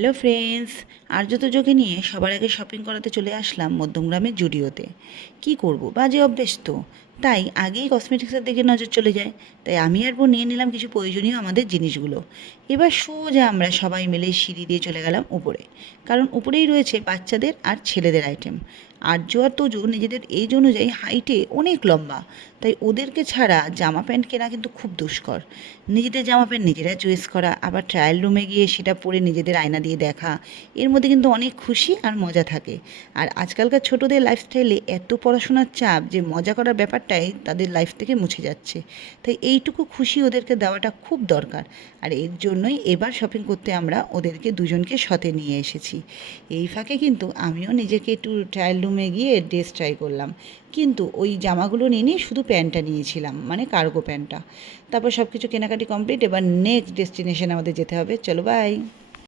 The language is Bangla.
হ্যালো ফ্রেন্ডস, আর্যত যোগে নিয়ে সবার আগে শপিং করাতে চলে আসলাম মধ্যমগ্রামের জুডিওতে। কি করব, বাজে অভ্যেস তো, তাই আগেই কসমেটিক্সের দিকে নজর চলে যায়। তাই আমি আর বোন নিয়ে নিলাম কিছু প্রয়োজনীয় আমাদের জিনিসগুলো। এবার সোজা আমরা সবাই মিলে সিঁড়ি দিয়ে চলে গেলাম উপরে, কারণ উপরেই রয়েছে বাচ্চাদের আর ছেলেদের আইটেম। আর্য আর তোজো নিজেদের এজ অনুযায়ী হাইটে অনেক লম্বা, তাই ওদেরকে ছাড়া জামা প্যান্ট কেনা কিন্তু খুব দুষ্কর। নিজেদের জামা প্যান্ট নিজেরা চয়েস করা, আবার ট্রায়াল রুমে গিয়ে সেটা পরে নিজেদের আয়না দিয়ে দেখা, এর মধ্যে কিন্তু অনেক খুশি আর মজা থাকে। আর আজকালকার ছোটদের লাইফস্টাইলে এত পড়াশোনার চাপ যে মজা করার ব্যাপারটাই তাদের লাইফ থেকে মুছে যাচ্ছে। তাই এইটুকু খুশি ওদেরকে দেওয়াটা খুব দরকার। আর এর জন্যই এবার শপিং করতে আমরা ওদেরকে দুজনকে সাথে নিয়ে এসেছি। এই ফাঁকে কিন্তু আমিও নিজেকে একটু ট্রায়াল রুমে গিয়ে ড্রেস ট্রাই করলাম, কিন্তু ওই জামাগুলো নিয়ে শুধু প্যান্টটা নিয়েছিলাম, মানে কার্গো প্যান্টটা। তারপর সব কিছু কেনাকাটি কমপ্লিট, এবার নেক্সট ডেস্টিনেশন আমাদের যেতে হবে। চলো বাই।